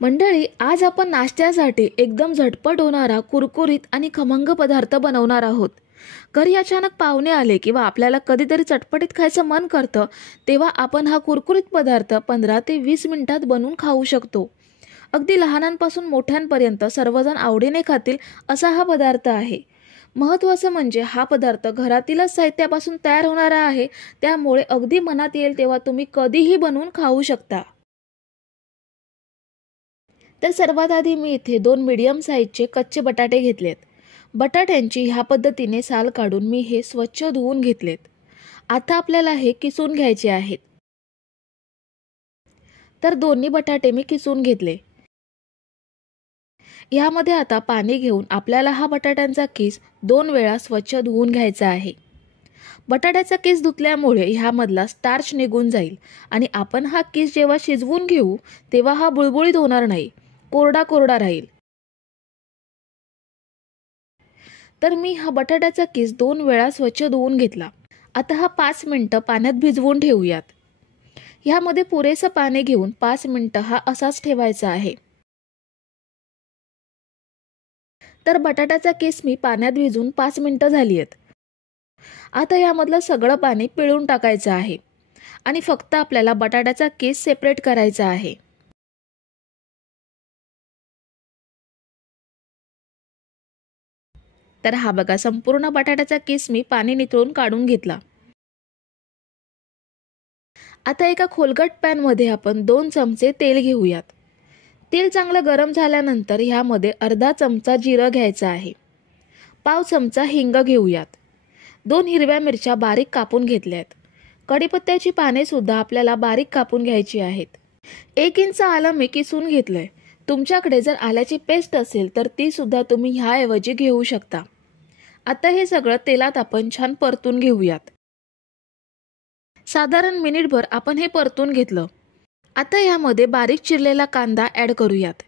मंडळी, आज आपण नाश्त्यासाठी एकदम झटपट होणारा कुरकुरीत आणि खमंग पदार्थ बनवणार आहोत। घरी अचानक पाहुणे आले किंवा आपल्याला कधीतरी चटपटीत खायचं मन करतं, तेव्हा आपण हा कुरकुरीत पदार्थ 15 ते 20 मिनिटात बनवून खाऊ शकतो। अगदी लहानांपासून मोठ्यांपर्यंत सर्वजण आवडीने खातील असा हा पदार्थ आहे। महत्त्वाचं म्हणजे हा पदार्थ घरातीलच साहित्यापासून तयार होणारा आहे, त्यामुळे अगदी मनात येईल तेव्हा तुम्ही कधीही बनवून खाऊ शकता। तर सर्वात आधी मी इथे 2 मीडियम साईजचे कच्चे बटाटे घेतलेत। बटाट्यांची ह्या पद्धतीने साल काढून मी हे स्वच्छ धुवून घेतलेत। आता आपल्याला हे किसून घ्यायचे आहेत। तर दोन्ही बटाटे मी किसून घेतले। यामध्ये आता पाणी घेऊन आपल्याला हा बटाट्यांचा किस 2 वेळा स्वच्छ धुवून घ्यायचा आहे। बटाट्याचा किस धुतल्यामुळे ह्यामधला स्टार्च निघून जाईल आणि आपण हा किस जेव्हा शिजवून घेऊ तेव्हा हा बुळबुळीत होणार नाही, कोरडा कोरडा राहील। तर मी हा बटाट्याचा किस 2 वेळा स्वच्छ धुवून घेतला। आता हा 5 मिनिटं पाण्यात भिजवून ठेवूयात। ह्यामध्ये पुरेसं पाणी घेऊन 5 मिनिटं हा असाच ठेवायचा आहे। तर बटाट्याचा किस मी पाण्यात भिजवून 5 मिनिटं झाली आहेत। आता यामधलं सगळं पाणी पिळून टाकायचं आहे आणि फक्त आपल्याला बटाट्याचा किस सेपरेट करायचा आहे। तर हा बघा, संपूर्ण बटाट्याचा किस मी पाणी निथळून काढून घेतला। आता एका खोलगट पॅन मध्ये आपण 2 चमचे तेल घेऊयात। तेल चांगलं गरम झाल्यानंतर ह्यामध्ये अर्धा चमचा जिरं घ्यायचं आहे। पाव चमचा हिंग घेऊयात। 2 हिरव्या मिरच्या बारीक कापून घेतल्यात। कढीपत्त्याची पाने सुद्धा आपल्याला बारीक कापून घ्यायची आहेत। 1 इंच आलं मी किसून घेतलंय। तुमच्याकडे जर आल्याची पेस्ट असेल तर ती सुद्धा तुम्ही ह्याऐवजी घेऊ शकता। आता हे सगळं तेलात आपण छान परतून घेऊयात। साधारण मिनिटभर आपण हे परतून घेतलं। आता यामध्ये बारीक चिरलेला कांदा ॲड करूयात।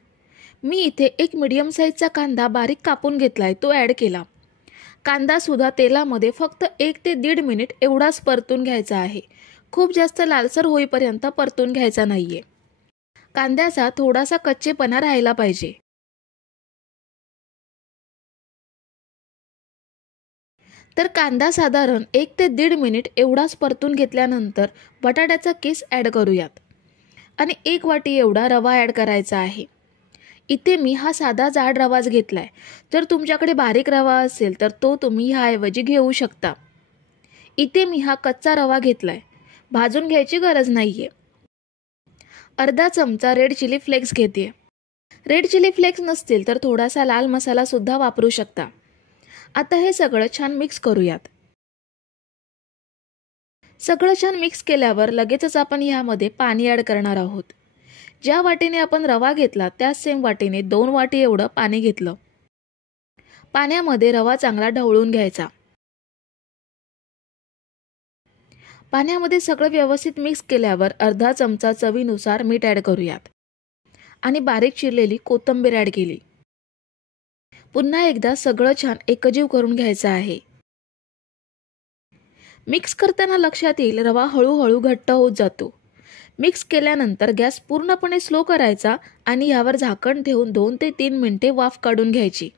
मी इथे एक मीडियम साईजचा कांदा बारीक कापून घेतलाय, तो ॲड केला। कांदा सुद्धा तेलामध्ये फक्त 1 ते 1.5 मिनिट एवढाच परतून घ्यायचा आहे। खूप जास्त लालसर होईपर्यंत परतून घ्यायचा नाहीये। कांद्याचा थोडासा कच्चेपणा राहिला पाहिजे। तर कांदा साधारण 1 ते 1.5 मिनिट एवढाच परतून घेतल्यानंतर बटाट्याचा किस ॲड करूयात आणि 1 वाटी एवढा रवा ॲड करायचा आहे। इथे मी हा साधा जाड रवाच घेतलाय। जर तुमच्याकडे बारीक रवा असेल तर तो तुम्ही ह्याऐवजी घेऊ शकता। इथे मी हा कच्चा रवा घेतलाय, भाजून घ्यायची गरज नाहीये। अर्धा चमचा रेड चिली फ्लेक्स घेते। रेड चिली फ्लेक्स नसतील तर थोडासा लाल मसाला सुद्धा वापरू शकता। आता हे सगळं छान मिक्स करूयात। सगळं छान मिक्स केल्यावर लगेचच आपण ह्यामध्ये पाणी ॲड करणार आहोत। ज्या वाटीने आपण रवा घेतला त्याच सेम वाटीने 2 वाटी एवढं पाणी घेतलं। पाण्यामध्ये रवा चांगला ढवळून घ्यायचा। पाण्यामध्ये सगळं व्यवस्थित मिक्स केल्यावर अर्धा चमचा चवीनुसार मीठ ॲड करूयात आणि बारीक चिरलेली कोथिंबीर ॲड केली। पुन्हा एकदा सगळं छान एकजीव करून घ्यायचं आहे। मिक्स करताना लक्षात येईल रवा हळूहळू घट्ट होत जातो। मिक्स केल्यानंतर गॅस पूर्णपणे स्लो करायचा आणि यावर झाकण ठेवून 2 ते 3 मिनिटे वाफ काढून घ्यायची।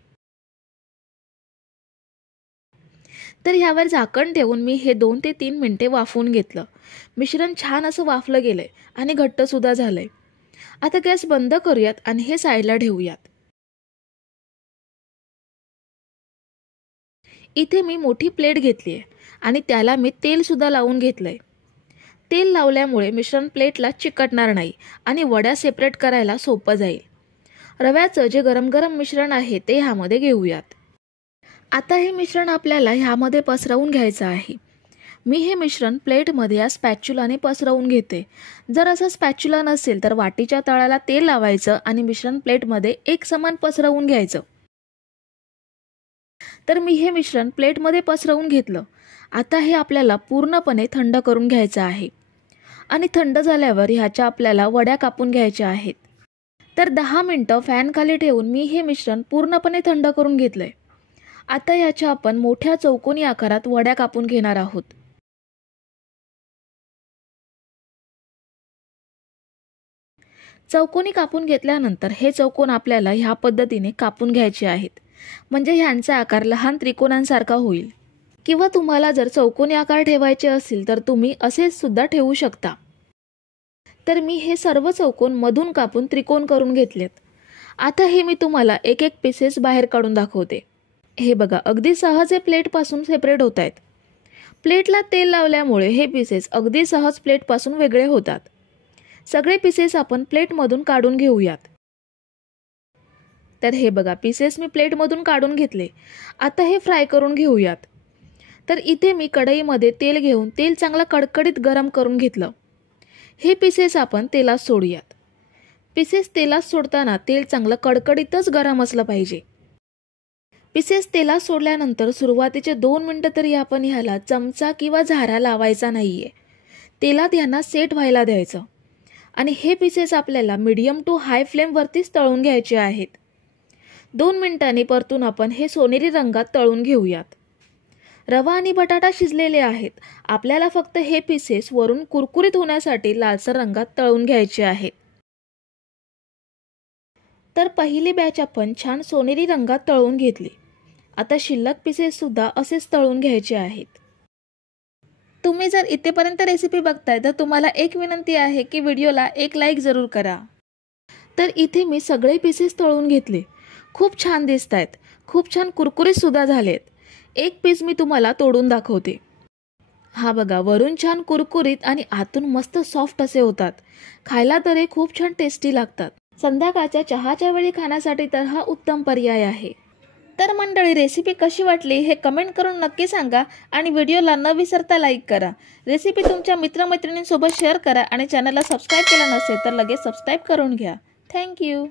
तर ह्यावर झाकण ठेवून मी हे 2 ते 3 मिनिटे वाफवून घेतलं। मिश्रण छान असं वाफलं गेलंय आणि घट्ट सुद्धा झालंय। आता गॅस बंद करूयात आणि हे साईडला ठेवूयात। इथे मी मोठी प्लेट घेतली आहे आणि त्याला मी तेल सुद्धा लावून घेतलंय। तेल लावल्यामुळे मिश्रण प्लेटला चिकटणार नाही आणि वड्या सेपरेट करायला सोपं जाईल। रव्याचं जे गरम गरम मिश्रण आहे ते ह्यामध्ये घेऊयात। आता हे मिश्रण आपल्याला ह्यामध्ये पसरवून घ्यायचं आहे। मी हे मिश्रण प्लेटमध्ये या स्पॅच्युलाने पसरवून घेते। जर असं स्पॅच्युला नसेल तर वाटीच्या तळाला तेल लावायचं आणि मिश्रण प्लेटमध्ये एकसमान पसरवून घ्यायचं। तर मी हे मिश्रण प्लेटमध्ये पसरवून घेतलं। आता हे आपल्याला पूर्णपणे थंड करून घ्यायचं आहे आणि थंड झाल्यावर ह्याच्या आपल्याला वड्या कापून घ्यायच्या आहेत। तर 10 मिनिटं फॅन खाली ठेवून मी हे मिश्रण पूर्णपणे थंड करून घेतलंय। आता ह्याच्या आपण मोठ्या चौकोनी आकारात वड्या कापून घेणार आहोत। चौकोनी कापून घेतल्यानंतर हे चौकोन आपल्याला ह्या पद्धतीने कापून घ्यायचे आहेत, म्हणजे ह्यांचा आकार लहान त्रिकोणांसारखा होईल. किंवा तुम्हाला जर चौकोनी आकार ठेवायचे असतील तर तुम्ही असे सुद्धा ठेवू शकता. तर मी हे सर्व चौकोन मधून कापून त्रिकोण करून घेतलेत. आता हे मी तुम्हाला एक एक पीसेस बाहेर काढून दाखवते. हे बघा, अगदी सहज हे प्लेटपासून सेपरेट होत आहेत. प्लेटला तेल लावल्यामुळे हे पीसेस अगदी सहज प्लेटपासून वेगळे होतात. सगळे पीसेस आपण प्लेटमधून काढून घेऊयात. तर हे बघा, पीसेस मी प्लेटमधून काढून घेतले. आता हे फ्राय करून घेऊयात. तर इथे मी कढईमध्ये तेल घेऊन तेल चांगलं कडकडीत गरम करून घेतलं. हे पीसेस आपण तेलात सोडूयात. पीसेस तेलात सोडताना तेल चांगलं कडकडीतच गरम असलं पाहिजे. पीसेस तेलात सोडल्यानंतर सुरुवातीचे 2 मिनिटं तरी आपण ह्याला चमचा किंवा झारा लावायचा नाहीये. तेलात यांना सेट व्हायला द्यायचं. आणि हे पीसेस आपल्याला मीडियम टू हाय फ्लेमवरतीच तळून घ्यायचे आहेत. 2 मिनिटांनी परतून आपण हे सोनेरी रंगात तळून घेऊयात. रवा आणि बटाटा शिजलेले आहेत. आपल्याला फक्त हे पीसेस वरून कुरकुरीत होण्यासाठी लालसर रंगात तळून घ्यायचे आहेत. तर पहिली बॅच आपण छान सोनेरी रंगात तळून घेतली. आता शिल्लक पीसेस सुद्धा असेच तळून घ्यायचे आहेत. तुम्ही जर इथेपर्यंत रेसिपी बघताय तर तुम्हाला एक विनंती आहे की व्हिडिओला एक लाईक जरूर करा. तर इथे मी सगळे पीसेस तळून घेतले. खूप छान दिसत आहेत. खूप छान कुरकुरीत सुद्धा झालेत. एक पीस मी तुम्हाला तोडून दाखवते. हा बघा, वरून छान कुरकुरीत आणि आतून मस्त सॉफ्ट असे होतात. खायला तर हे खूप छान टेस्टी लागतात. संध्याकाळच्या चहाच्या वेळी खाण्यासाठी तर हा उत्तम पर्याय आहे. तर मंडळी, रेसिपी कशी वाटली हे कमेंट करून नक्की सांगा आणि व्हिडिओला न विसरता लाईक करा. रेसिपी तुमच्या मित्रमैत्रिणींसोबत शेअर करा आणि चॅनलला सबस्क्राईब केलं नसेल तर लगेच सबस्क्राईब करून घ्या. थँक्यू.